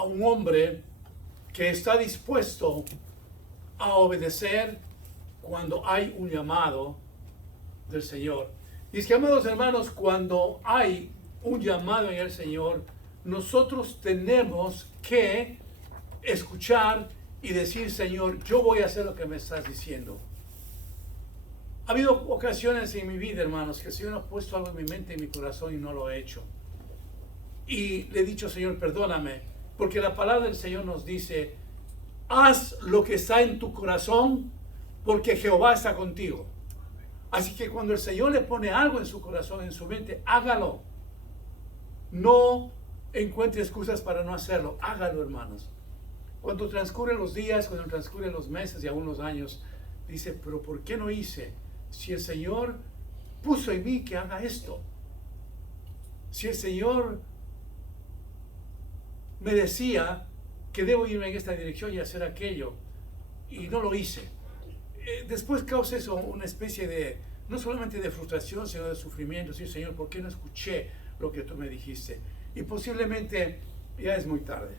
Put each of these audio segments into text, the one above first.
a un hombre que está dispuesto a obedecer cuando hay un llamado del Señor. Y es que, amados hermanos, cuando hay un llamado en el Señor, nosotros tenemos que escuchar y decir: Señor, yo voy a hacer lo que me estás diciendo. Ha habido ocasiones en mi vida, hermanos, que el Señor ha puesto algo en mi mente, en mi corazón, y no lo he hecho. Y le he dicho: Señor, perdóname, porque la palabra del Señor nos dice: haz lo que está en tu corazón, porque Jehová está contigo. Así que cuando el Señor le pone algo en su corazón, en su mente, hágalo. No encuentre excusas para no hacerlo. Hágalo, hermanos. Cuando transcurren los días, cuando transcurren los meses y aún los años, dice: pero ¿por qué no hice? Si el Señor puso en mí que haga esto. Si el Señor me decía que debo irme en esta dirección y hacer aquello, y no lo hice. Después causa eso una especie de, no solamente de frustración, sino de sufrimiento. Sí, Señor, ¿por qué no escuché lo que tú me dijiste? Y posiblemente ya es muy tarde.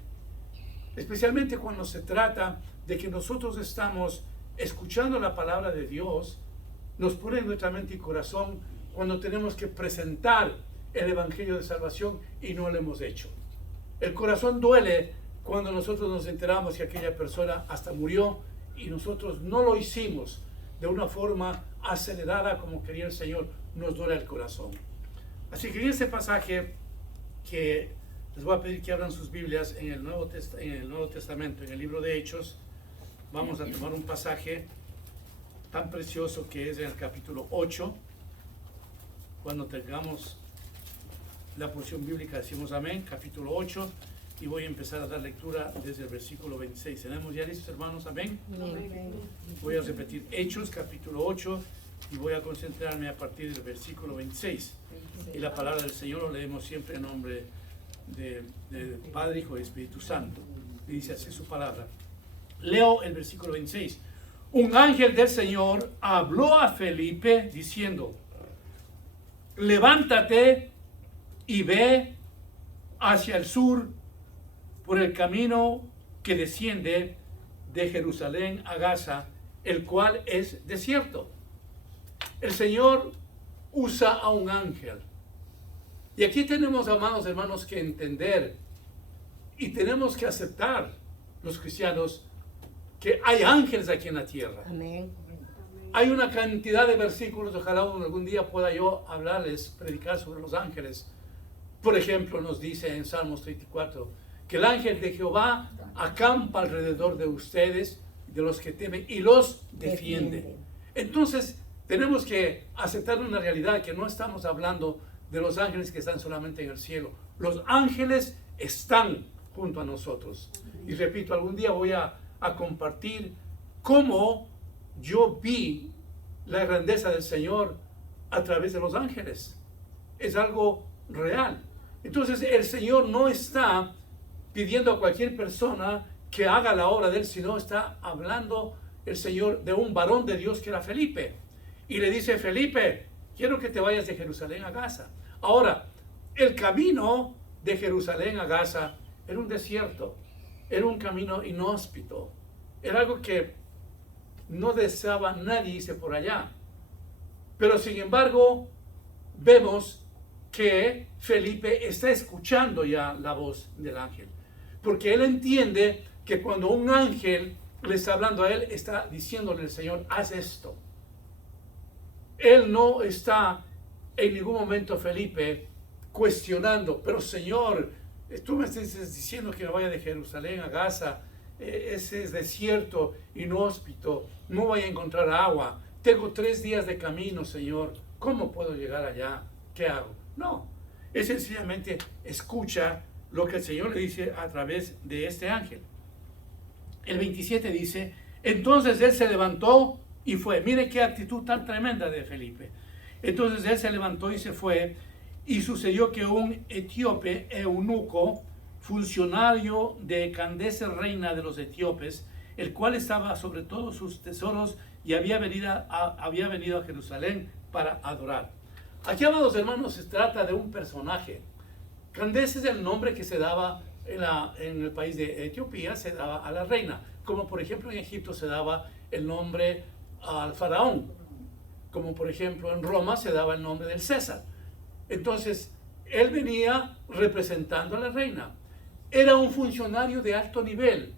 Especialmente cuando se trata de que nosotros estamos escuchando la palabra de Dios, nos pone en nuestra mente y corazón cuando tenemos que presentar el Evangelio de Salvación y no lo hemos hecho. El corazón duele cuando nosotros nos enteramos que aquella persona hasta murió y nosotros no lo hicimos de una forma acelerada como quería el Señor. Nos duele el corazón. Así que en este pasaje, que les voy a pedir que abran sus Biblias en el Nuevo Testamento, en el libro de Hechos, vamos a tomar un pasaje tan precioso que es en el capítulo 8. Cuando tengamos la porción bíblica decimos amén, capítulo 8, y voy a empezar a dar lectura desde el versículo 26. ¿Tenemos ya listos, hermanos? Amén. Amén. Voy a repetir Hechos, capítulo 8, y voy a concentrarme a partir del versículo 26. Y la palabra del Señor lo leemos siempre en nombre de Padre, Hijo y Espíritu Santo. Y dice así su palabra. Leo el versículo 26. Un ángel del Señor habló a Felipe diciendo: levántate y ve hacia el sur por el camino que desciende de Jerusalén a Gaza, el cual es desierto. El Señor usa a un ángel. Y aquí tenemos, amados hermanos, que entender y tenemos que aceptar, los cristianos, que hay ángeles aquí en la tierra. Amén. Hay una cantidad de versículos, ojalá algún día pueda yo hablarles, predicar sobre los ángeles. Por ejemplo, nos dice en Salmos 34, que el ángel de Jehová acampa alrededor de ustedes, de los que temen, y los defiende. Entonces, tenemos que aceptar una realidad, que no estamos hablando de los ángeles que están solamente en el cielo. Los ángeles están junto a nosotros. Y repito, algún día voy a compartir cómo yo vi la grandeza del Señor a través de los ángeles. Es algo real. Entonces el Señor no está pidiendo a cualquier persona que haga la obra de Él, sino está hablando el Señor de un varón de Dios que era Felipe. Y le dice: Felipe, quiero que te vayas de Jerusalén a Gaza. Ahora, el camino de Jerusalén a Gaza era un desierto, era un camino inhóspito, era algo que no deseaba nadie irse por allá. Pero sin embargo, vemos que Felipe está escuchando ya la voz del ángel, porque él entiende que cuando un ángel le está hablando a él, está diciéndole el Señor: haz esto. Él no está en ningún momento, Felipe, cuestionando: pero Señor, tú me estás diciendo que no vaya de Jerusalén a Gaza, ese es desierto, inhóspito, no voy a encontrar agua, tengo 3 días de camino, Señor, ¿cómo puedo llegar allá? ¿Qué hago? No, es sencillamente escucha lo que el Señor le dice a través de este ángel. El 27 dice: entonces él se levantó y fue. Mire qué actitud tan tremenda de Felipe. Entonces él se levantó y se fue, y sucedió que un etíope eunuco, funcionario de Candace, reina de los etíopes, el cual estaba sobre todos sus tesoros y había venido a Jerusalén para adorar. Aquí, amados hermanos, se trata de un personaje. Candace es el nombre que se daba en el país de Etiopía se daba a la reina, como por ejemplo en Egipto se daba el nombre al faraón, como por ejemplo en Roma se daba el nombre del César. Entonces, él venía representando a la reina. Era un funcionario de alto nivel.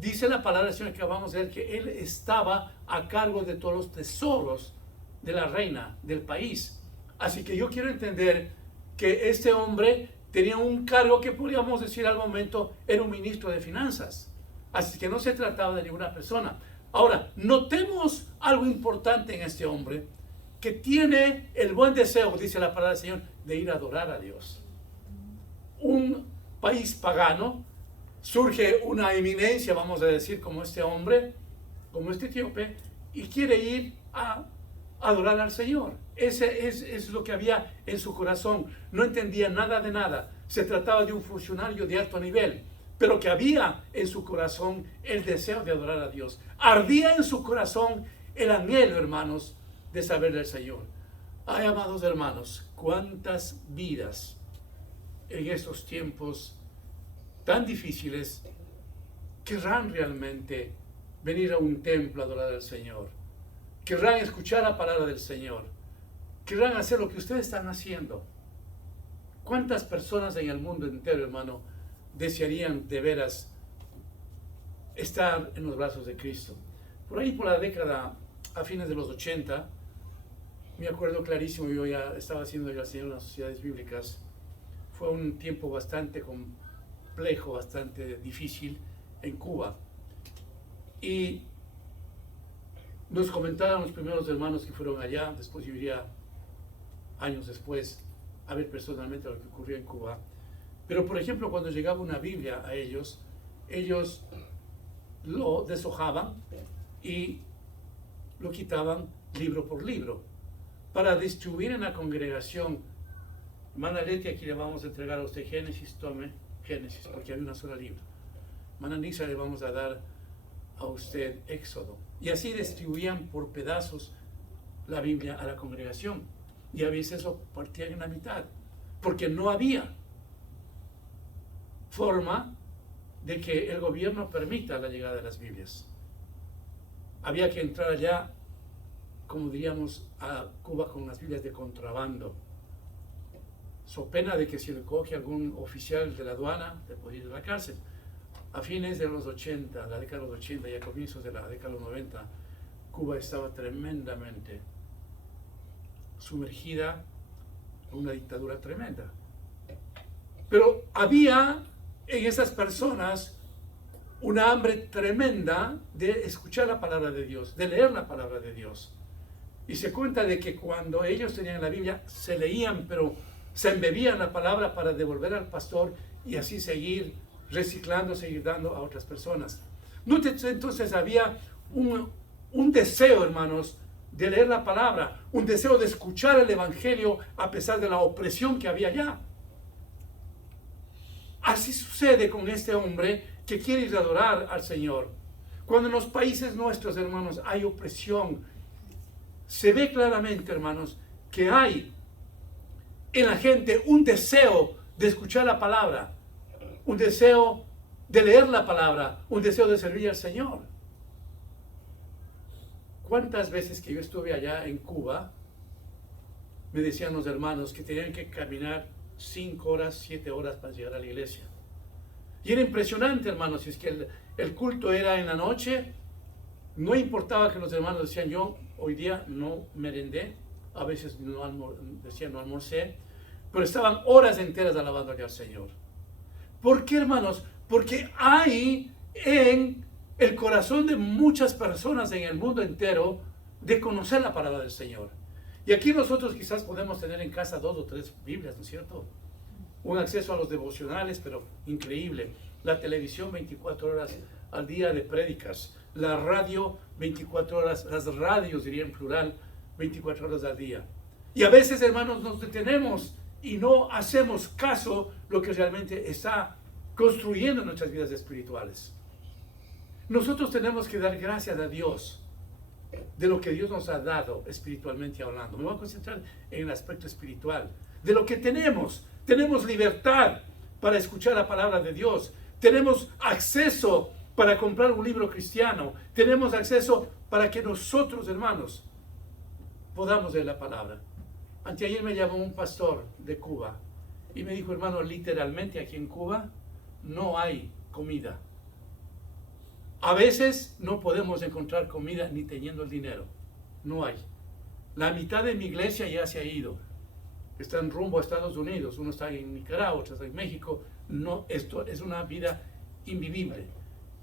Dice la palabra del Señor que acabamos de ver que él estaba a cargo de todos los tesoros de la reina del país. Así que yo quiero entender que este hombre tenía un cargo que podríamos decir al momento era un ministro de finanzas. Así que no se trataba de ninguna persona. Ahora, notemos algo importante en este hombre, que tiene el buen deseo, dice la palabra del Señor, de ir a adorar a Dios. Un país pagano, surge una eminencia, vamos a decir, como este hombre, como este etíope, y quiere ir a adorar al Señor. Ese es lo que había en su corazón. No entendía nada de nada. Se trataba de un funcionario de alto nivel, pero que había en su corazón el deseo de adorar a Dios. Ardía en su corazón el anhelo, hermanos, de saber del Señor. Ay, amados hermanos, cuántas vidas en estos tiempos tan difíciles querrán realmente venir a un templo a adorar al Señor. Querrán escuchar la palabra del Señor. Querrán hacer lo que ustedes están haciendo. ¿Cuántas personas en el mundo entero, hermano, desearían de veras estar en los brazos de Cristo? Por ahí, por la década, a fines de los 80, me acuerdo clarísimo, yo ya estaba haciendo el Señor en las sociedades bíblicas. Fue un tiempo bastante complejo, bastante difícil en Cuba. Y nos comentaron los primeros hermanos que fueron allá, después yo iría años después a ver personalmente lo que ocurrió en Cuba. Pero por ejemplo, cuando llegaba una Biblia a ellos lo deshojaban y lo quitaban libro por libro para distribuir en la congregación. Hermana Leti, aquí le vamos a entregar a usted Génesis, tome Génesis, porque hay una sola libro. Hermana Nisa, le vamos a dar a usted Éxodo. Y así distribuían por pedazos la Biblia a la congregación. Y a veces lo partían en la mitad, porque no había forma de que el gobierno permita la llegada de las Biblias. Había que entrar allá, como diríamos, a Cuba con las Biblias de contrabando. So pena de que si le coge algún oficial de la aduana, le puede ir a la cárcel. A fines de los 80, la década de los 80 y a comienzos de la década de los 90, Cuba estaba tremendamente sumergida en una dictadura tremenda. Pero había en esas personas una hambre tremenda de escuchar la palabra de Dios, de leer la palabra de Dios. Y se cuenta de que cuando ellos tenían la Biblia, se leían, pero se embebían la palabra para devolver al pastor y así seguir reciclando, seguir dando a otras personas. Entonces había un deseo, hermanos, de leer la palabra, un deseo de escuchar el Evangelio a pesar de la opresión que había allá. Así sucede con este hombre que quiere ir a adorar al Señor. Cuando en los países nuestros, hermanos, hay opresión, se ve claramente, hermanos, que hay en la gente un deseo de escuchar la palabra, un deseo de leer la palabra, un deseo de servir al Señor. ¿Cuántas veces que yo estuve allá en Cuba, me decían los hermanos que tenían que caminar 5 horas, 7 horas para llegar a la iglesia? Y era impresionante, hermanos, si es que el culto era en la noche, no importaba que los hermanos decían, yo hoy día no merendé, a veces decían no almorcé, pero estaban horas enteras alabando al Señor. ¿Por qué, hermanos? Porque hay en el corazón de muchas personas en el mundo entero de conocer la palabra del Señor. Y aquí nosotros quizás podemos tener en casa 2 o 3 Biblias, ¿no es cierto? Un acceso a los devocionales, pero increíble. La televisión 24 horas al día de prédicas. La radio 24 horas, las radios diría en plural, 24 horas al día. Y a veces, hermanos, nos detenemos y no hacemos caso lo que realmente está construyendo nuestras vidas espirituales. Nosotros tenemos que dar gracias a Dios de lo que Dios nos ha dado espiritualmente hablando. Me voy a concentrar en el aspecto espiritual. De lo que tenemos. Tenemos libertad para escuchar la palabra de Dios. Tenemos acceso para comprar un libro cristiano. Tenemos acceso para que nosotros, hermanos, podamos leer la palabra. Anteayer me llamó un pastor de Cuba y me dijo, hermano, literalmente aquí en Cuba no hay comida. A veces no podemos encontrar comida ni teniendo el dinero. No hay. La mitad de mi iglesia ya se ha ido. Están rumbo a Estados Unidos. Uno está en Nicaragua, otro está en México. No, esto es una vida invivible.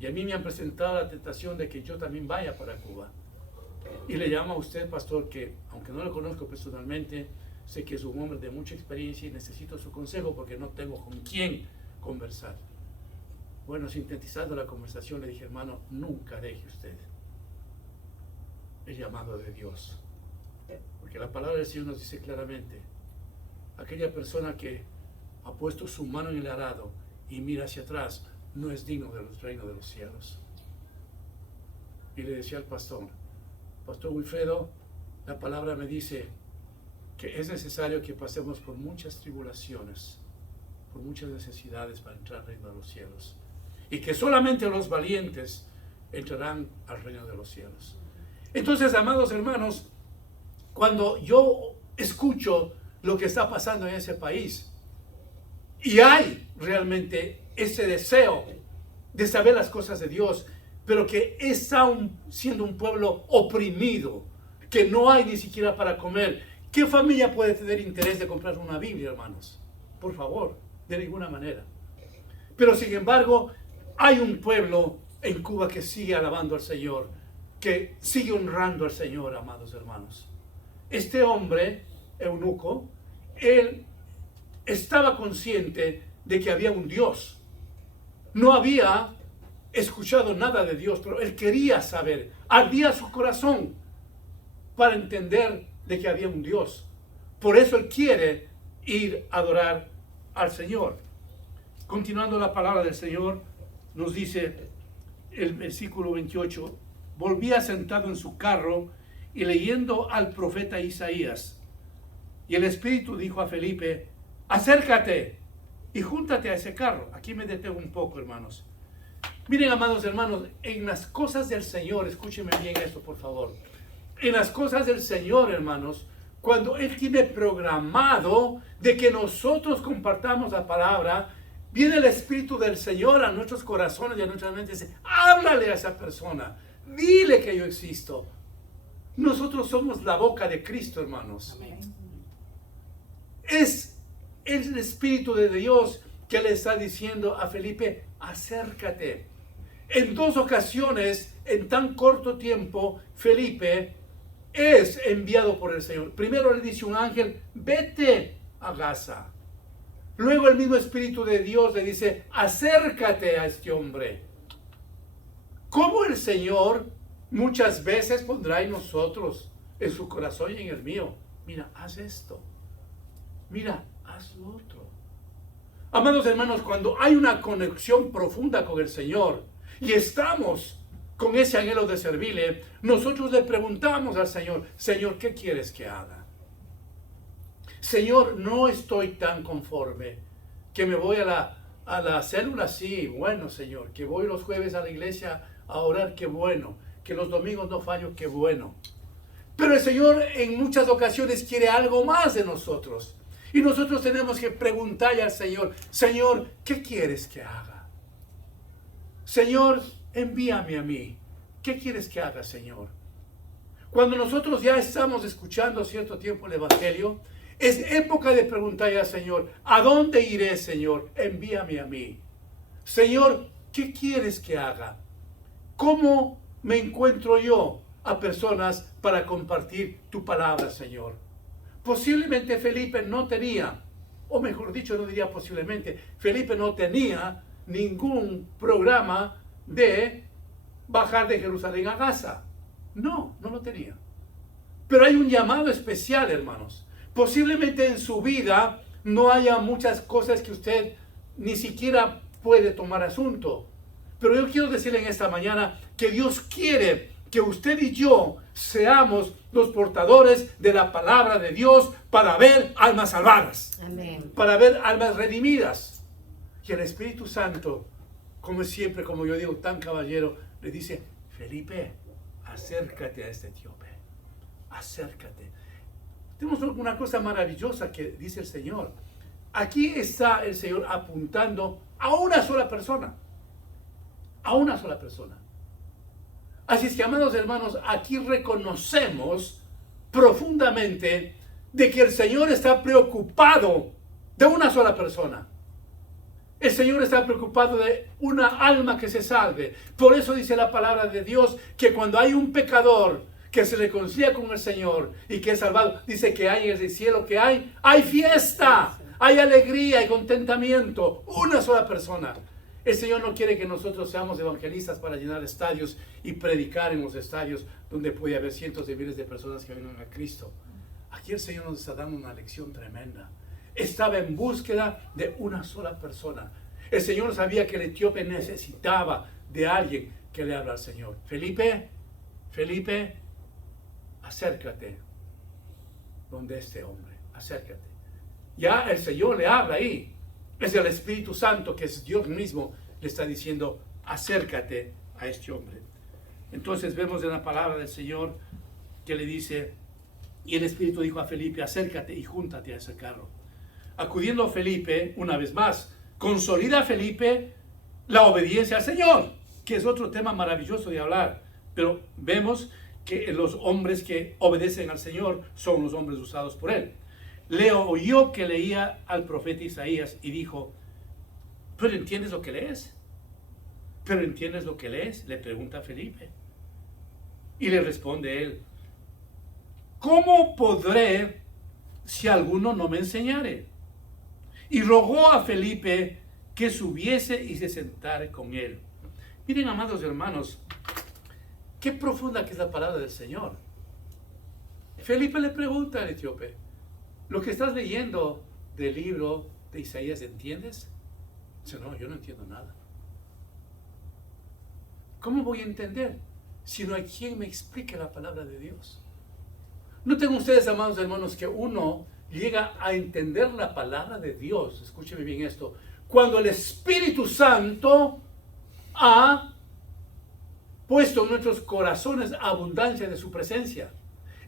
Y a mí me han presentado la tentación de que yo también vaya para Cuba. Y le llamo a usted, pastor, que aunque no lo conozco personalmente, sé que es un hombre de mucha experiencia y necesito su consejo porque no tengo con quién conversar. Bueno, sintetizando la conversación, le dije, hermano, nunca deje usted el llamado de Dios. Porque la palabra del Señor nos dice claramente, aquella persona que ha puesto su mano en el arado y mira hacia atrás, no es digno del reino de los cielos. Y le decía al pastor Wilfredo, la palabra me dice que es necesario que pasemos por muchas tribulaciones, por muchas necesidades para entrar al reino de los cielos. Y que solamente los valientes entrarán al reino de los cielos. Entonces, amados hermanos, cuando yo escucho lo que está pasando en ese país, y hay realmente ese deseo de saber las cosas de Dios, pero que está siendo un pueblo oprimido, que no hay ni siquiera para comer. ¿Qué familia puede tener interés de comprar una Biblia, hermanos? Por favor, de ninguna manera. Pero sin embargo, hay un pueblo en Cuba que sigue alabando al Señor, que sigue honrando al Señor, amados hermanos. Este hombre, eunuco, él estaba consciente de que había un Dios. No había escuchado nada de Dios, pero él quería saber, ardía su corazón para entender de que había un Dios. Por eso él quiere ir a adorar al Señor. Continuando la palabra del Señor, nos dice el versículo 28, volvía sentado en su carro y leyendo al profeta Isaías. Y el Espíritu dijo a Felipe, acércate y júntate a ese carro. Aquí me detengo un poco, hermanos. Miren, amados hermanos, en las cosas del Señor, escúchenme bien esto, por favor. En las cosas del Señor, hermanos, cuando Él tiene programado de que nosotros compartamos la palabra, viene el Espíritu del Señor a nuestros corazones y a nuestras mentes y dice, háblale a esa persona, dile que yo existo. Nosotros somos la boca de Cristo, hermanos. Amén. Es el Espíritu de Dios que le está diciendo a Felipe, acércate. En 2 ocasiones, en tan corto tiempo, Felipe es enviado por el Señor. Primero le dice un ángel, vete a Gaza. Luego el mismo Espíritu de Dios le dice, acércate a este hombre. ¿Cómo el Señor muchas veces pondrá en nosotros, en su corazón y en el mío? Mira, haz esto. Mira, haz lo otro. Amados hermanos, cuando hay una conexión profunda con el Señor y estamos con ese anhelo de servirle, nosotros le preguntamos al Señor, Señor, ¿qué quieres que haga? Señor, no estoy tan conforme que me voy a la célula, sí, bueno, Señor, que voy los jueves a la iglesia a orar, qué bueno, que los domingos no fallo, qué bueno. Pero el Señor en muchas ocasiones quiere algo más de nosotros. Y nosotros tenemos que preguntarle al Señor, Señor, ¿qué quieres que haga? Señor, envíame a mí. ¿Qué quieres que haga, Señor? Cuando nosotros ya estamos escuchando cierto tiempo el Evangelio, es época de preguntarle al Señor, ¿a dónde iré, Señor? Envíame a mí. Señor, ¿qué quieres que haga? ¿Cómo me encuentro yo a personas para compartir tu palabra, Señor? Posiblemente Felipe no tenía, o mejor dicho, no diría posiblemente, Felipe no tenía ningún programa de bajar de Jerusalén a Gaza. No, no lo tenía. Pero hay un llamado especial, hermanos. Posiblemente en su vida no haya muchas cosas que usted ni siquiera puede tomar asunto. Pero yo quiero decirle en esta mañana que Dios quiere que usted y yo seamos los portadores de la palabra de Dios para ver almas salvadas. Amén. Para ver almas redimidas. Y el Espíritu Santo, como siempre, como yo digo, tan caballero, le dice, Felipe, acércate a este etíope, acércate. Tenemos una cosa maravillosa que dice el Señor. Aquí está el Señor apuntando a una sola persona, a una sola persona. Así es que, amados hermanos, aquí reconocemos profundamente de que el Señor está preocupado de una sola persona. El Señor está preocupado de una alma que se salve. Por eso dice la palabra de Dios que cuando hay un pecador que se reconcilia con el Señor y que es salvado, dice que hay en el cielo, que hay fiesta, hay alegría, hay contentamiento. Una sola persona. El Señor no quiere que nosotros seamos evangelistas para llenar estadios y predicar en los estadios donde puede haber cientos de miles de personas que vengan a Cristo. Aquí el Señor nos está dando una lección tremenda. Estaba en búsqueda de una sola persona. El Señor sabía que el etíope necesitaba de alguien que le habla al Señor. Felipe, acércate donde este hombre, acércate. Ya el Señor le habla ahí. Es el Espíritu Santo, que es Dios mismo, le está diciendo, acércate a este hombre. Entonces vemos en la palabra del Señor que le dice, y el Espíritu dijo a Felipe, acércate y júntate a ese carro. Acudiendo a Felipe, una vez más, consolida a Felipe la obediencia al Señor, que es otro tema maravilloso de hablar. Pero vemos que los hombres que obedecen al Señor son los hombres usados por Él. Le oyó que leía al profeta Isaías y dijo, ¿pero entiendes lo que lees? ¿Pero entiendes lo que lees? Le pregunta a Felipe. Y le responde él, ¿cómo podré si alguno no me enseñare? Y rogó a Felipe que subiese y se sentara con él. Miren, amados hermanos, qué profunda que es la palabra del Señor. Felipe le pregunta al etíope, ¿lo que estás leyendo del libro de Isaías entiendes? Dice, no, yo no entiendo nada. ¿Cómo voy a entender si no hay quien me explique la palabra de Dios? ¿No tengan ustedes, amados hermanos, que uno llega a entender la palabra de Dios? Escúcheme bien esto. Cuando el Espíritu Santo ha puesto en nuestros corazones abundancia de su presencia.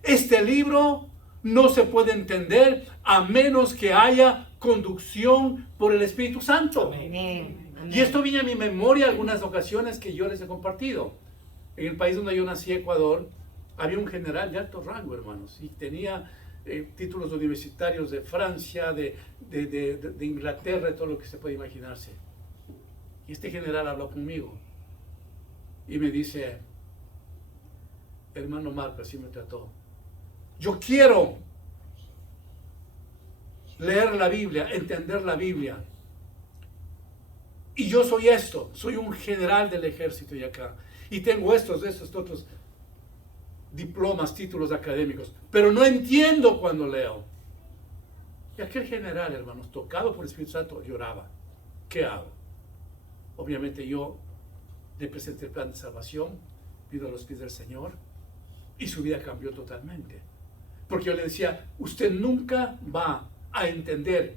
Este libro no se puede entender a menos que haya conducción por el Espíritu Santo. Amén. Y esto viene a mi memoria algunas ocasiones que yo les he compartido. En el país donde yo nací, Ecuador, había un general de alto rango, hermanos, y tenía títulos universitarios de Francia, de Inglaterra, de todo lo que se puede imaginarse. Y este general habló conmigo y me dice, hermano Marco, así me trató, yo quiero leer la Biblia, entender la Biblia. Y yo soy esto, soy un general del ejército y acá. Y tengo estos otros diplomas, títulos académicos. Pero no entiendo cuando leo. Y aquel general, hermanos, tocado por el Espíritu Santo, lloraba. ¿Qué hago? Obviamente yo le presenté el plan de salvación, pido a los pies del Señor, y su vida cambió totalmente. Porque yo le decía, usted nunca va a entender,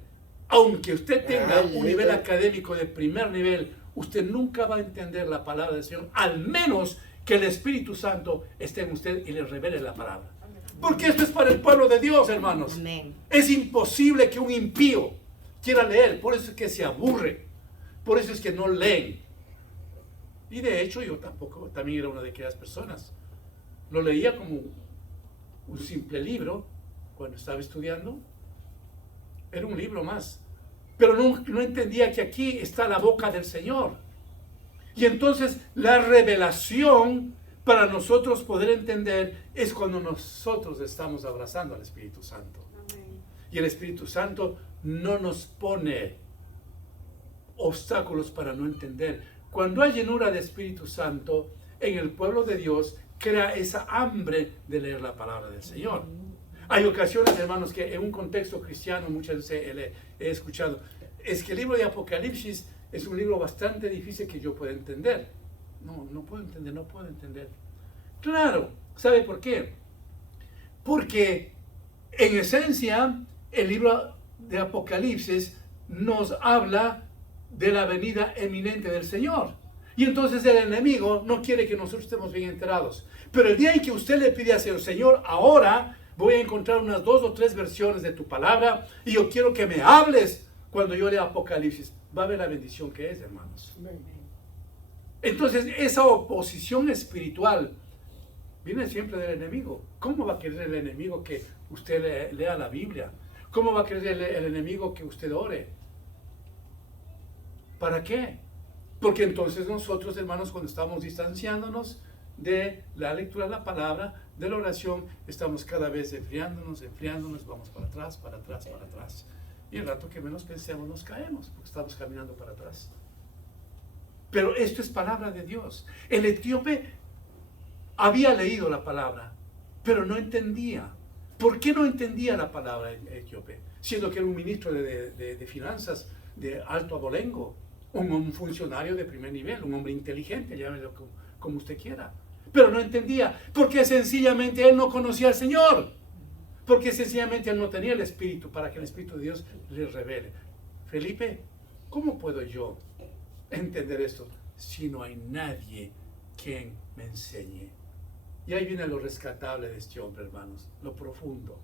aunque usted tenga un nivel académico de primer nivel, usted nunca va a entender la palabra del Señor, al menos que el Espíritu Santo esté en usted y le revele la palabra. Porque esto es para el pueblo de Dios, hermanos. Amén. Es imposible que un impío quiera leer, por eso es que se aburre, por eso es que no leen. Y de hecho yo también era una de aquellas personas. Lo leía como un simple libro cuando estaba estudiando. Era un libro más. Pero no entendía que aquí está la boca del Señor. Y entonces la revelación para nosotros poder entender es cuando nosotros estamos abrazando al Espíritu Santo. Amén. Y el Espíritu Santo no nos pone obstáculos para no entender. Cuando hay llenura de Espíritu Santo en el pueblo de Dios, crea esa hambre de leer la palabra del Señor. Hay ocasiones, hermanos, que en un contexto cristiano muchas veces he escuchado, es que el libro de Apocalipsis es un libro bastante difícil que yo pueda entender. No puedo entender. Claro, ¿sabe por qué? Porque en esencia el libro de Apocalipsis nos habla de la venida eminente del Señor. Y entonces el enemigo no quiere que nosotros estemos bien enterados. Pero el día en que usted le pide al Señor, ahora voy a encontrar unas 2 o 3 versiones de tu palabra y yo quiero que me hables cuando yo lea Apocalipsis. Va a ver la bendición que es, hermanos. Entonces esa oposición espiritual viene siempre del enemigo. ¿Cómo va a querer el enemigo que usted lea la Biblia? ¿Cómo va a querer el enemigo que usted ore? ¿Para qué? Porque entonces nosotros, hermanos, cuando estamos distanciándonos de la lectura de la palabra, de la oración, estamos cada vez enfriándonos, vamos para atrás, para atrás, para atrás. Y el rato que menos pensemos nos caemos, porque estamos caminando para atrás. Pero esto es palabra de Dios. El etíope había leído la palabra, pero no entendía. ¿Por qué no entendía la palabra etíope? Siendo que era un ministro de finanzas de alto abolengo, un funcionario de primer nivel, un hombre inteligente, llámelo como usted quiera. Pero no entendía, porque sencillamente él no conocía al Señor. Porque sencillamente él no tenía el Espíritu para que el Espíritu de Dios le revele. Felipe, ¿cómo puedo yo entender esto si no hay nadie quien me enseñe? Y ahí viene lo rescatable de este hombre, hermanos, lo profundo.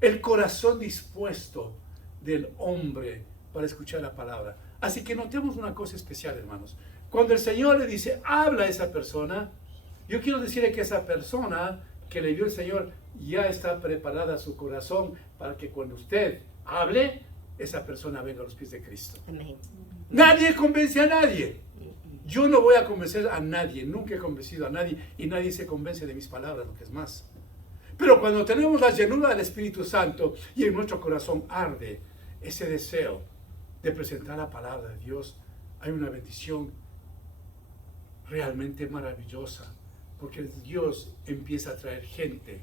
El corazón dispuesto del hombre para escuchar la palabra. Así que notemos una cosa especial, hermanos. Cuando el Señor le dice, habla a esa persona, yo quiero decirle que esa persona que le dio el Señor ya está preparada su corazón para que cuando usted hable, esa persona venga a los pies de Cristo. Amén. Nadie convence a nadie. Yo no voy a convencer a nadie, nunca he convencido a nadie y nadie se convence de mis palabras, lo que es más. Pero cuando tenemos la llenura del Espíritu Santo y en nuestro corazón arde ese deseo de presentar la palabra de Dios, hay una bendición realmente maravillosa, porque Dios empieza a traer gente,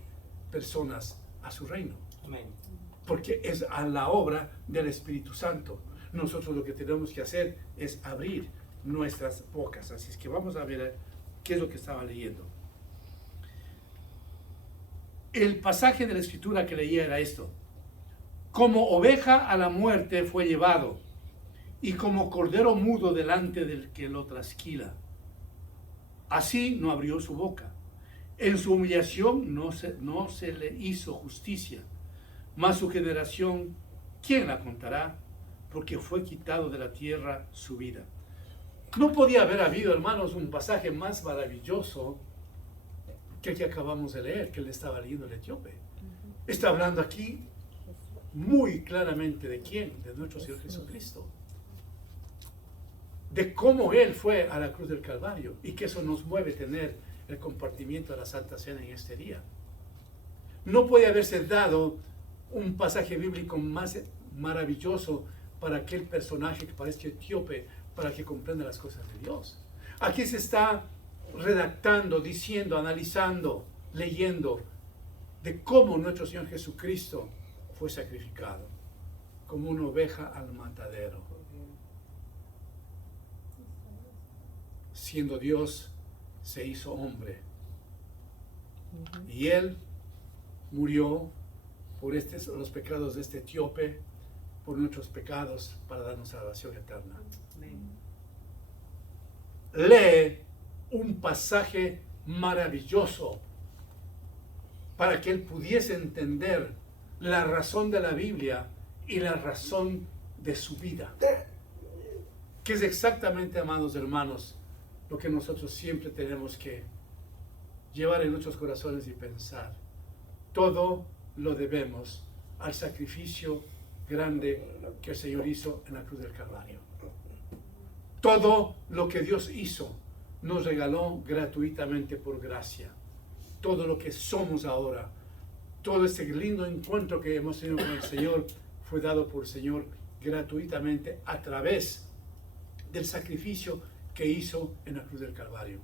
personas a su reino. Amén. Porque es a la obra del Espíritu Santo. Nosotros lo que tenemos que hacer es abrir nuestras bocas. Así es que vamos a ver qué es lo que estaba leyendo. El pasaje de la Escritura que leía era esto: como oveja a la muerte fue llevado, y como cordero mudo delante del que lo trasquila, así no abrió su boca. En su humillación no se le hizo justicia. Mas su generación, ¿quién la contará? Porque fue quitado de la tierra su vida. No podía haber habido, hermanos, un pasaje más maravilloso que el que acabamos de leer, que le estaba leyendo el etíope. Está hablando aquí muy claramente de quién, de nuestro Señor Jesucristo. De cómo Él fue a la cruz del Calvario y que eso nos mueve a tener el compartimiento de la Santa Cena en este día. No puede haberse dado un pasaje bíblico más maravilloso para aquel personaje que parece etíope, para que comprenda las cosas de Dios. Aquí se está redactando, diciendo, analizando, leyendo de cómo nuestro Señor Jesucristo fue sacrificado como una oveja al matadero. Siendo Dios, se hizo hombre. Y Él murió por los pecados de este etíope, por nuestros pecados, para darnos salvación eterna. Lee un pasaje maravilloso para que él pudiese entender la razón de la Biblia y la razón de su vida, que es exactamente, amados hermanos, lo que nosotros siempre tenemos que llevar en nuestros corazones y pensar. Todo lo debemos al sacrificio grande que el Señor hizo en la cruz del Calvario. Todo lo que Dios hizo nos regaló gratuitamente por gracia. Todo lo que somos ahora, todo este lindo encuentro que hemos tenido con el Señor, fue dado por el Señor gratuitamente a través del sacrificio que hizo en la cruz del Calvario.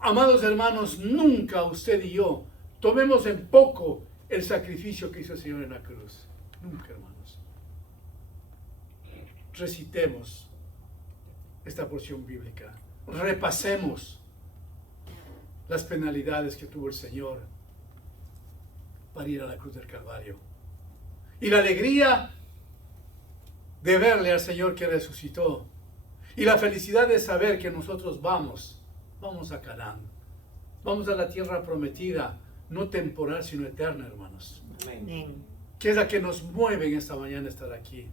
Amados hermanos, nunca usted y yo tomemos en poco el sacrificio que hizo el Señor en la cruz. Nunca, hermanos. Recitemos esta porción bíblica. Repasemos las penalidades que tuvo el Señor para ir a la cruz del Calvario. Y la alegría de verle al Señor que resucitó y la felicidad de saber que nosotros vamos a Canaán, vamos a la tierra prometida, no temporal sino eterna, hermanos. Amén. Que es la que nos mueve en esta mañana estar aquí.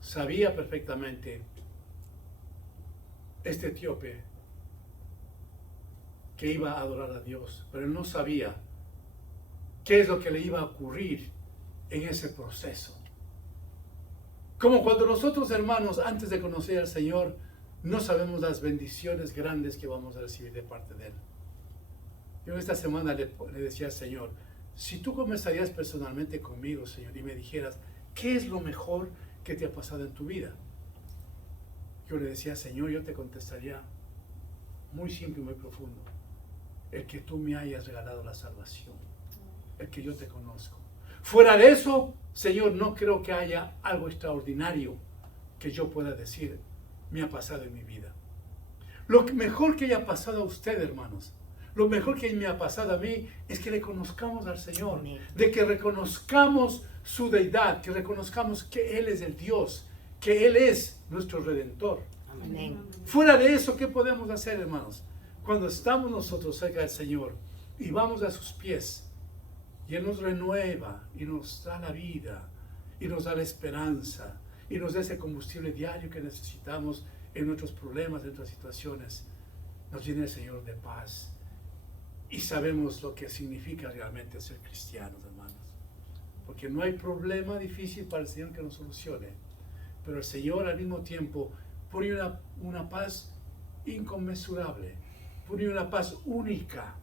Sabía perfectamente este etíope que iba a adorar a Dios, pero él no sabía qué es lo que le iba a ocurrir en ese proceso. Como cuando nosotros, hermanos, antes de conocer al Señor, no sabemos las bendiciones grandes que vamos a recibir de parte de Él. Yo esta semana le decía al Señor, si tú comenzarías personalmente conmigo, Señor, y me dijeras, ¿qué es lo mejor que te ha pasado en tu vida? Yo le decía, Señor, yo te contestaría muy simple y muy profundo. El que tú me hayas regalado la salvación. El que yo te conozco. Fuera de eso, Señor, no creo que haya algo extraordinario que yo pueda decir me ha pasado en mi vida. Lo mejor que haya pasado a usted, hermanos, lo mejor que me ha pasado a mí es que le conozcamos al Señor, de que reconozcamos su deidad, que reconozcamos que Él es el Dios, que Él es nuestro Redentor. Amén. Fuera de eso, ¿qué podemos hacer, hermanos? Cuando estamos nosotros cerca del Señor y vamos a sus pies, y Él nos renueva y nos da la vida y nos da la esperanza y nos da ese combustible diario que necesitamos en nuestros problemas, en nuestras situaciones, nos viene el Señor de paz y sabemos lo que significa realmente ser cristianos, hermanos, porque no hay problema difícil para el Señor que nos solucione, pero el Señor al mismo tiempo pone una paz inconmensurable, pone una paz única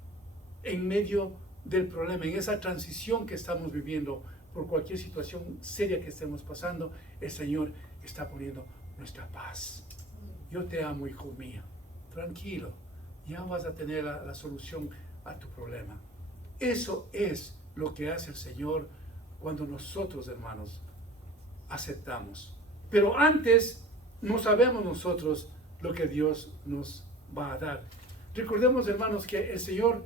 en medio del problema, en esa transición que estamos viviendo por cualquier situación seria que estemos pasando. El Señor está poniendo nuestra paz. Yo te amo, hijo mío, tranquilo, ya vas a tener la solución a tu problema. Eso es lo que hace el Señor cuando nosotros, hermanos, aceptamos. Pero antes no sabemos nosotros lo que Dios nos va a dar. Recordemos, hermanos, que el Señor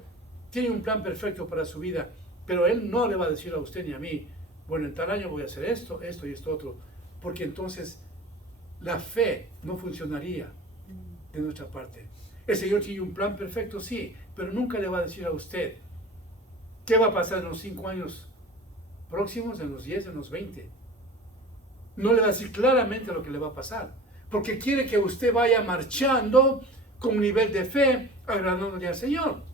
tiene un plan perfecto para su vida, pero Él no le va a decir a usted ni a mí, bueno, en tal año voy a hacer esto, esto y esto otro, porque entonces la fe no funcionaría de nuestra parte. El Señor tiene un plan perfecto, sí, pero nunca le va a decir a usted qué va a pasar en los 5 años próximos, en los 10, en los 20. No le va a decir claramente lo que le va a pasar, porque quiere que usted vaya marchando con un nivel de fe, agradándole al Señor.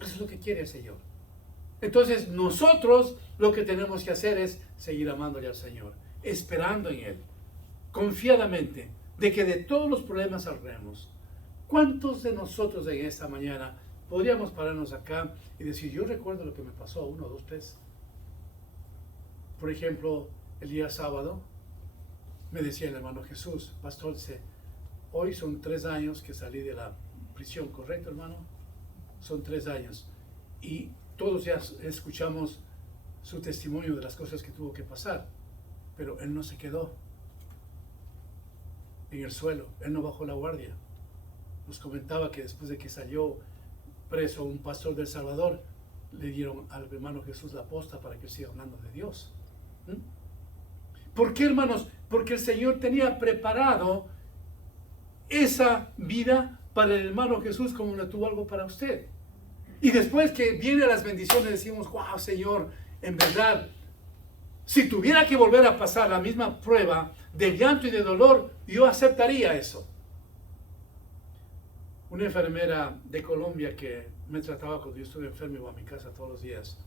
Eso es lo que quiere el Señor. Entonces nosotros lo que tenemos que hacer es seguir amándole al Señor, esperando en Él, confiadamente, de que de todos los problemas saldremos. ¿Cuántos de nosotros en esta mañana podríamos pararnos acá y decir, yo recuerdo lo que me pasó, 1, 2, 3? Por ejemplo, el día sábado, me decía el hermano Jesús, pastor, hoy son 3 años que salí de la prisión, ¿correcto, hermano? Son 3 años. Y todos ya escuchamos su testimonio de las cosas que tuvo que pasar. Pero él no se quedó en el suelo, él no bajó la guardia. Nos comentaba que después de que salió preso un pastor del Salvador, le dieron al hermano Jesús la posta para que siga hablando de Dios. ¿Por qué, hermanos? Porque el Señor tenía preparado esa vida para el hermano Jesús como le tuvo algo para usted. Y después que vienen las bendiciones decimos, wow, Señor, en verdad, si tuviera que volver a pasar la misma prueba de llanto y de dolor, yo aceptaría eso. Una enfermera de Colombia que me trataba cuando yo estuve enfermo, iba a mi casa todos los días,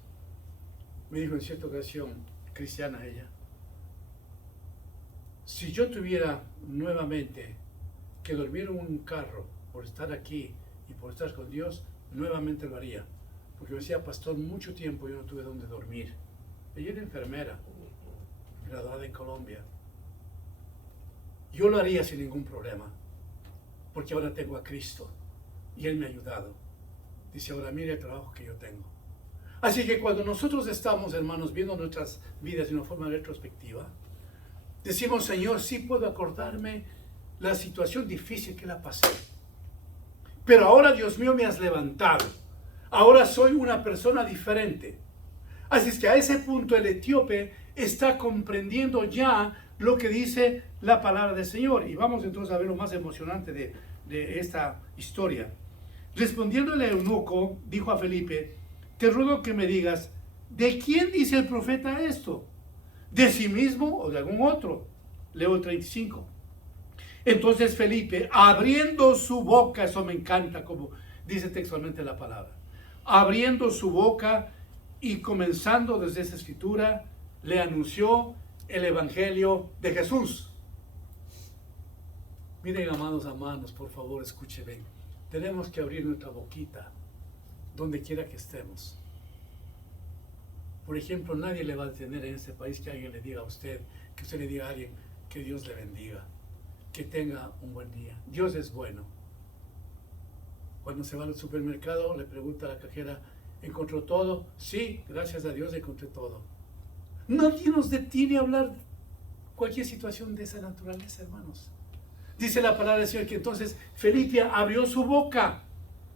me dijo en cierta ocasión, cristiana ella, si yo tuviera nuevamente que dormir en un carro por estar aquí y por estar con Dios, nuevamente lo haría. Porque me decía, pastor, mucho tiempo yo no tuve donde dormir. Ella era enfermera, graduada en Colombia. Yo lo haría sin ningún problema, porque ahora tengo a Cristo y Él me ha ayudado. Dice, ahora mire el trabajo que yo tengo. Así que cuando nosotros estamos, hermanos, viendo nuestras vidas de una forma retrospectiva, decimos, Señor, sí puedo acordarme la situación difícil que la pasé. Pero ahora, Dios mío, me has levantado. Ahora soy una persona diferente. Así es que a ese punto el etíope está comprendiendo ya lo que dice la palabra del Señor. Y vamos entonces a ver lo más emocionante de esta historia. Respondiendo el eunuco, dijo a Felipe: te ruego que me digas, ¿de quién dice el profeta esto? ¿De sí mismo o de algún otro? Leo el 35. Entonces Felipe, abriendo su boca, eso me encanta como dice textualmente la palabra, abriendo su boca y comenzando desde esa escritura, le anunció el evangelio de Jesús. Miren, amados hermanos, por favor, escúchenme. Tenemos que abrir nuestra boquita donde quiera que estemos. Por ejemplo, nadie le va a detener en este país que alguien le diga a usted, que usted le diga a alguien que Dios le bendiga, que tenga un buen día. Dios es bueno. Cuando se va al supermercado, le pregunta a la cajera, ¿encontró todo? Sí, gracias a Dios encontré todo. Nadie nos detiene a hablar cualquier situación de esa naturaleza, hermanos. Dice la palabra del Señor que entonces Felipe abrió su boca.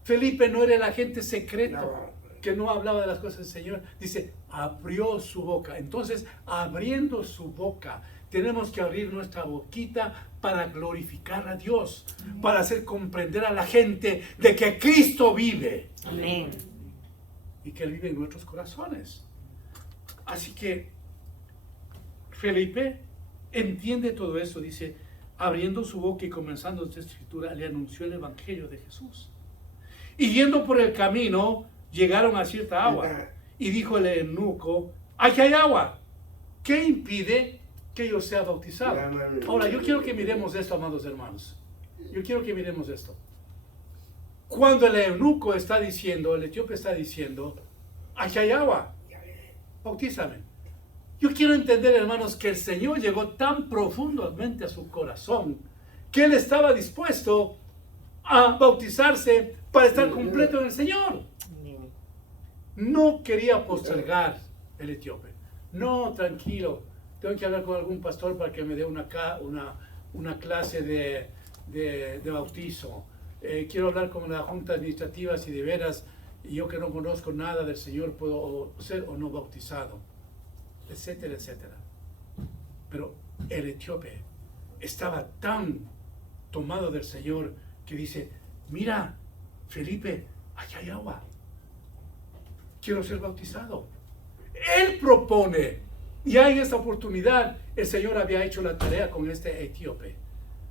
Felipe no era el agente secreto que no hablaba de las cosas del Señor. Dice, abrió su boca. Entonces, abriendo su boca, tenemos que abrir nuestra boquita para glorificar a Dios, para hacer comprender a la gente de que Cristo vive. Amén. Y que Él vive en nuestros corazones. Así que Felipe entiende todo eso. Dice, abriendo su boca y comenzando esta escritura, le anunció el evangelio de Jesús. Y yendo por el camino, llegaron a cierta agua. Y dijo el eunuco, aquí hay agua. ¿Qué impide que yo sea bautizado? Ahora, yo quiero que miremos esto, amados hermanos. Yo quiero que miremos esto. Cuando el eunuco está diciendo, el etíope está diciendo, aquí hay agua, bautízame. Yo quiero entender, hermanos, que el Señor llegó tan profundamente a su corazón que Él estaba dispuesto a bautizarse para estar completo en el Señor. No quería postergar el etíope. No, tranquilo, tengo que hablar con algún pastor para que me dé una clase de bautizo. Quiero hablar con la junta administrativa si de veras, yo que no conozco nada del Señor, puedo ser o no bautizado, etcétera, etcétera. Pero el etíope estaba tan tomado del Señor que dice, mira, Felipe, aquí hay agua. Quiero ser bautizado. Él propone. Ya en esta oportunidad el Señor había hecho la tarea con este etíope.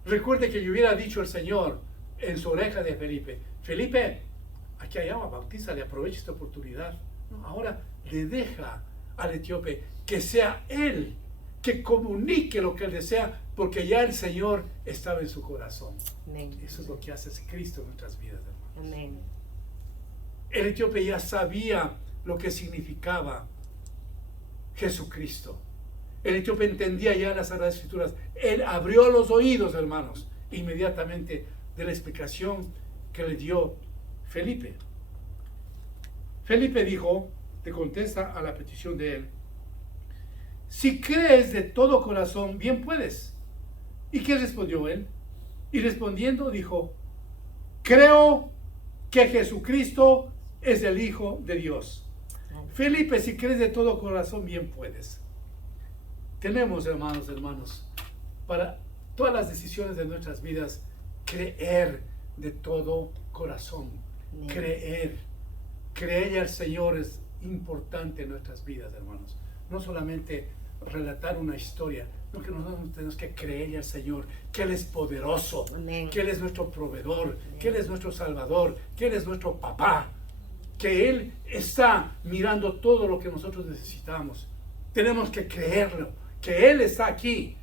Recuerde que yo hubiera dicho el Señor en su oreja de Felipe, Felipe, aquí hay agua, bautízale, aprovecha esta oportunidad. No, ahora le deja al etíope que sea él, que comunique lo que él desea, porque ya el Señor estaba en su corazón. Amén. Eso es lo que hace Cristo en nuestras vidas, hermanos. Amén. El etíope ya sabía lo que significaba Jesucristo. El etíope entendía ya las Sagradas Escrituras. Él abrió los oídos, hermanos, inmediatamente de la explicación que le dio Felipe. Felipe dijo, te contesta a la petición de él, si crees de todo corazón, bien puedes. ¿Y qué respondió él? Y respondiendo dijo, creo que Jesucristo es el Hijo de Dios. Felipe, si crees de todo corazón, bien puedes. Tenemos, hermanos, para todas las decisiones de nuestras vidas, creer de todo corazón. Creer al Señor es importante en nuestras vidas, hermanos. No solamente relatar una historia, no, que nosotros tenemos que creer al Señor, que Él es poderoso, Amén. que Él es nuestro proveedor, Amén. que Él es nuestro Salvador, que Él es nuestro papá, que Él está mirando todo lo que nosotros necesitamos. Tenemos que creerlo, que Él está aquí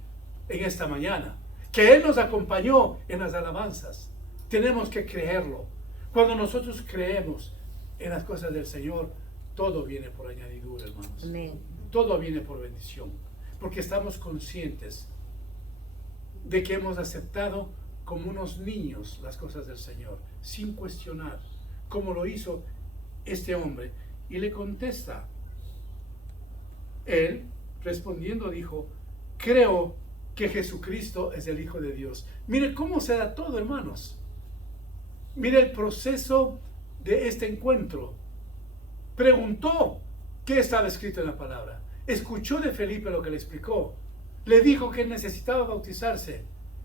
en esta mañana, que Él nos acompañó en las alabanzas. Tenemos que creerlo. Cuando nosotros creemos en las cosas del Señor, todo viene por añadidura, hermanos. Amén. Todo viene por bendición, porque estamos conscientes de que hemos aceptado como unos niños las cosas del Señor, sin cuestionar, como lo hizo este hombre. Y le contesta, él respondiendo dijo, creo que Jesucristo es el Hijo de Dios. Mire cómo se da todo, hermanos. Mire el proceso de este encuentro. Preguntó qué estaba escrito en la palabra. escuchó de Felipe lo que le explicó, le dijo que necesitaba bautizarse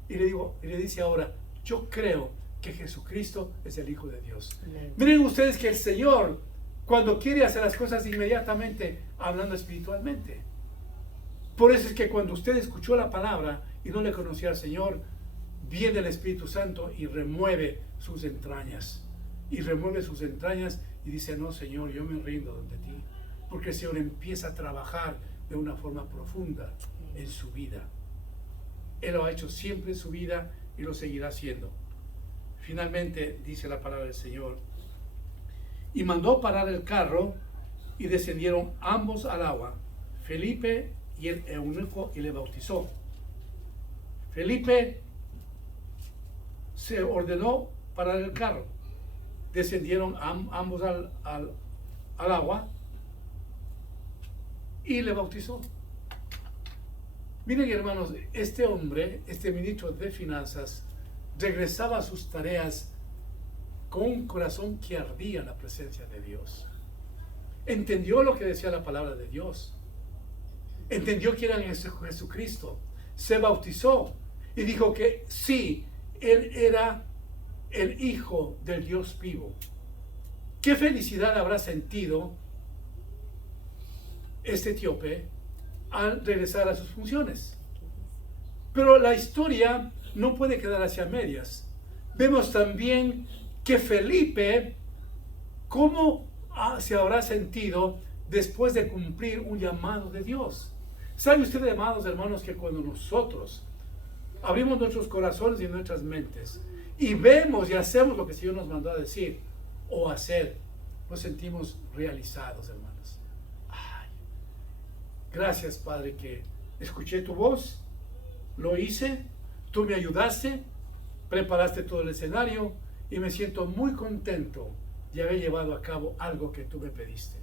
y le dice ahora, yo creo que Jesucristo es el Hijo de Dios. Amén. Miren ustedes que el Señor, cuando quiere hacer las cosas inmediatamente, hablando espiritualmente. Por eso es que cuando usted escuchó la palabra y no le conocía al Señor, viene el Espíritu Santo y remueve sus entrañas. Y remueve sus entrañas y dice, no, Señor, yo me rindo ante ti. Porque el Señor empieza a trabajar de una forma profunda en su vida. Él lo ha hecho siempre en su vida y lo seguirá haciendo. Finalmente, dice la palabra del Señor, y mandó parar el carro y descendieron ambos al agua, Felipe y el eunuco, y le bautizó. Felipe se ordenó parar el carro. Descendieron ambos al agua y le bautizó. Miren, hermanos, este hombre, este ministro de finanzas, regresaba a sus tareas con un corazón que ardía en la presencia de Dios. Entendió lo que decía la palabra de Dios. Entendió que era Jesucristo. Se bautizó y dijo que sí, él era el Hijo del Dios vivo. ¿Qué felicidad habrá sentido este etíope al regresar a sus funciones? Pero la historia no puede quedar hacia medias. Vemos también que Felipe, ¿cómo se habrá sentido después de cumplir un llamado de Dios? ¿Sabe usted, amados hermanos, que cuando nosotros abrimos nuestros corazones y nuestras mentes y vemos y hacemos lo que el Señor nos mandó a decir o hacer, nos sentimos realizados, hermanos? Ay, gracias, Padre, que escuché tu voz, lo hice, tú me ayudaste, preparaste todo el escenario y me siento muy contento de haber llevado a cabo algo que tú me pediste.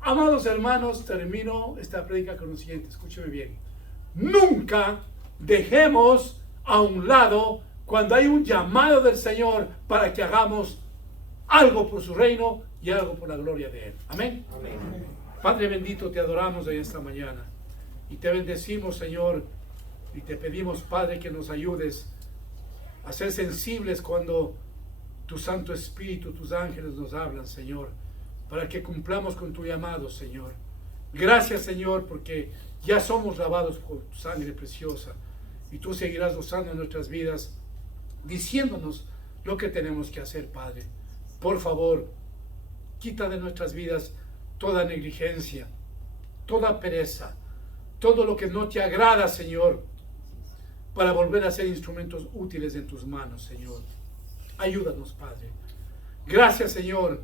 Amados hermanos, termino esta prédica con lo siguiente, escúcheme bien. Nunca dejemos a un lado cuando hay un llamado del Señor para que hagamos algo por su reino y algo por la gloria de Él. Amén. Amén. Padre bendito, te adoramos en esta mañana y te bendecimos, Señor, y te pedimos, Padre, que nos ayudes a ser sensibles cuando tu Santo Espíritu, tus ángeles nos hablan, Señor, para que cumplamos con tu llamado, Señor. Gracias, Señor, porque ya somos lavados por tu sangre preciosa y tú seguirás usando en nuestras vidas, diciéndonos lo que tenemos que hacer, Padre. Por favor, quita de nuestras vidas toda negligencia, toda pereza, todo lo que no te agrada, Señor, para volver a ser instrumentos útiles en tus manos, Señor. Ayúdanos, Padre. Gracias, Señor,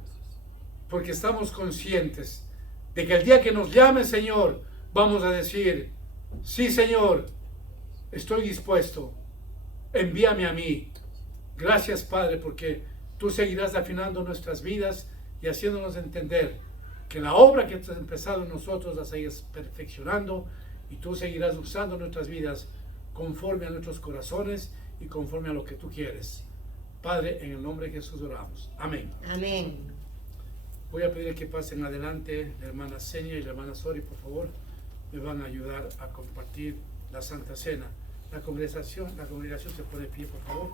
porque estamos conscientes de que el día que nos llame, Señor, vamos a decir, sí, Señor, estoy dispuesto, envíame a mí. Gracias, Padre, porque tú seguirás afinando nuestras vidas y haciéndonos entender que la obra que tú has empezado en nosotros la sigues perfeccionando y tú seguirás usando nuestras vidas conforme a nuestros corazones y conforme a lo que tú quieres. Padre, en el nombre de Jesús oramos. Amén. Amén. Voy a pedir que pasen adelante la hermana Senia y la hermana Sori, por favor. Me van a ayudar a compartir la Santa Cena. La congregación se pone de pie, por favor.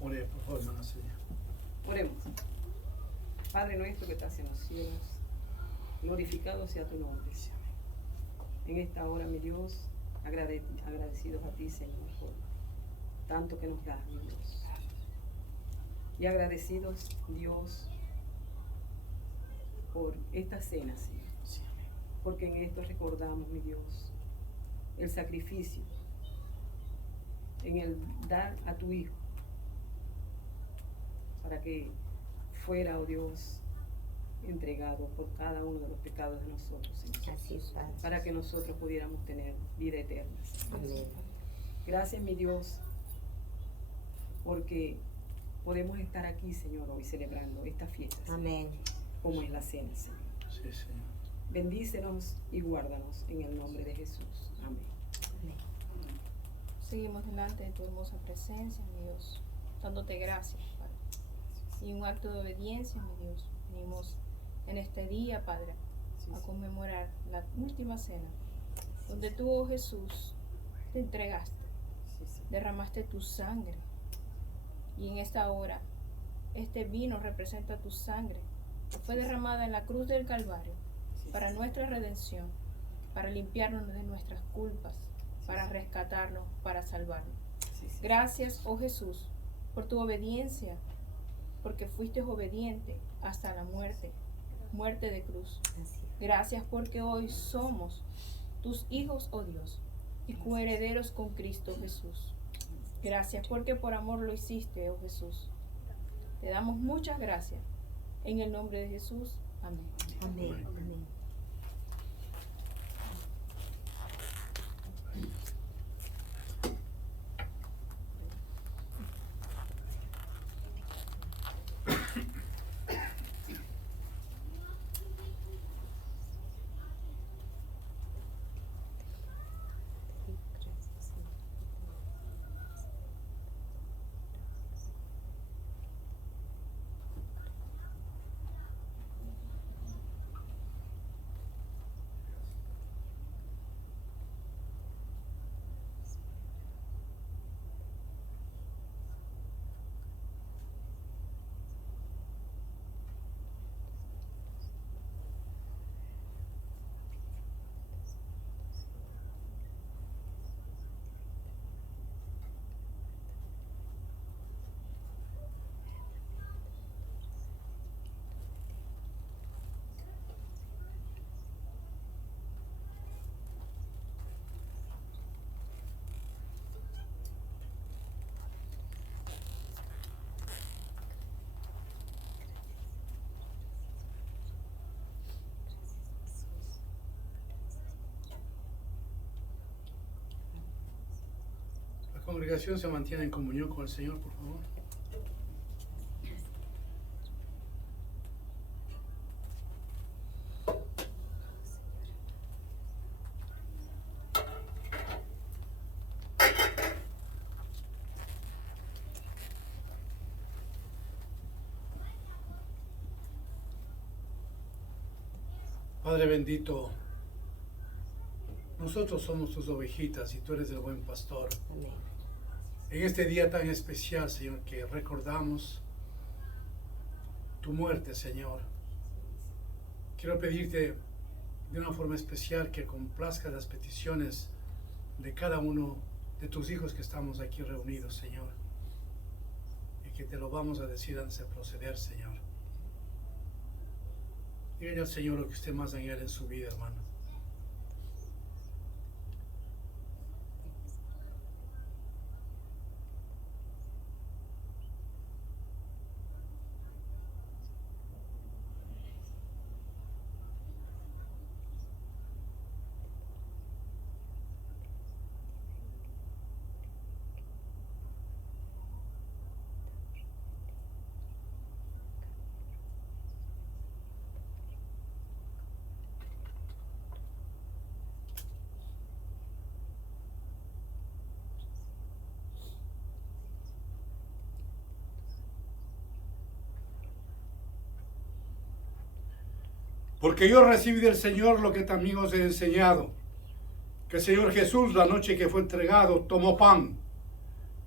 Ore, por favor, hermana Senia. Oremos. Padre nuestro que estás en los cielos, glorificado sea tu nombre. En esta hora, mi Dios, agradecidos a ti, Señor, por tanto que nos das, mi Dios. Y agradecidos, Dios, por esta cena, Señor. Porque en esto recordamos, mi Dios, el sacrificio, en el dar a tu Hijo, para que fuera, oh Dios, entregado por cada uno de los pecados de nosotros, Señor. Así es, Padre. Para que nosotros pudiéramos tener vida eterna. Amén. Gracias, mi Dios, porque podemos estar aquí, Señor, hoy celebrando estas fiestas, Amén. como es la cena, Señor. Sí, Señor. Bendícenos y guárdanos en el nombre de Jesús. Amén. Seguimos delante de tu hermosa presencia, mi Dios, dándote gracias, Padre. Y en un acto de obediencia, mi Dios, venimos en este día, Padre, a conmemorar la última cena, donde tú, oh Jesús, te entregaste, derramaste tu sangre. Y en esta hora, este vino representa tu sangre, que fue derramada en la cruz del Calvario, para nuestra redención, para limpiarnos de nuestras culpas, para rescatarnos, para salvarnos. Gracias, oh Jesús, por tu obediencia, porque fuiste obediente hasta la muerte, muerte de cruz. Gracias porque hoy somos tus hijos, oh Dios, y coherederos con Cristo Jesús. Gracias porque por amor lo hiciste, oh Jesús. Te damos muchas gracias. En el nombre de Jesús. Amén. Amén. Amén. La congregación se mantiene en comunión con el Señor, por favor. Padre bendito, nosotros somos tus ovejitas y tú eres el buen pastor. Amén. En este día tan especial, Señor, que recordamos tu muerte, Señor, quiero pedirte de una forma especial que complazca las peticiones de cada uno de tus hijos que estamos aquí reunidos, Señor, y que te lo vamos a decir antes de proceder, Señor. Dígale al Señor lo que usted más añade en su vida, hermano. Porque yo recibí del Señor lo que también os he enseñado, que el Señor Jesús, la noche que fue entregado, tomó pan,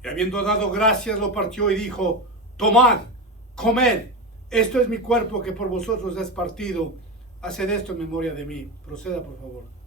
y habiendo dado gracias, lo partió y dijo: tomad, comed, esto es mi cuerpo que por vosotros es partido, haced esto en memoria de mí. Proceda, por favor.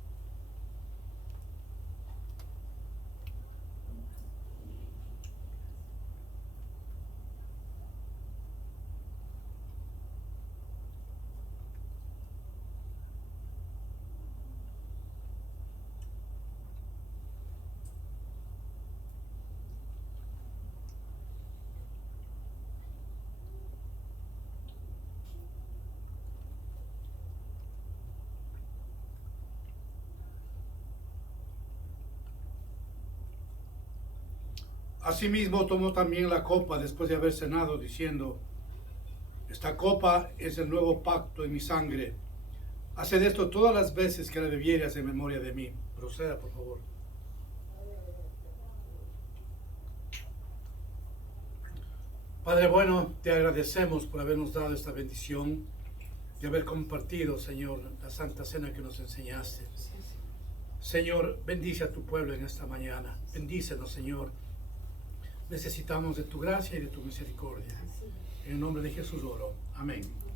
Asimismo tomó también la copa después de haber cenado, diciendo: esta copa es el nuevo pacto en mi sangre. Haced esto todas las veces que la bebieras en memoria de mí. Proceda, por favor. Padre bueno, te agradecemos por habernos dado esta bendición de haber compartido, Señor, la Santa Cena que nos enseñaste. Señor, bendice a tu pueblo en esta mañana. Bendícenos, Señor. Necesitamos de tu gracia y de tu misericordia. En el nombre de Jesús oro. Amén.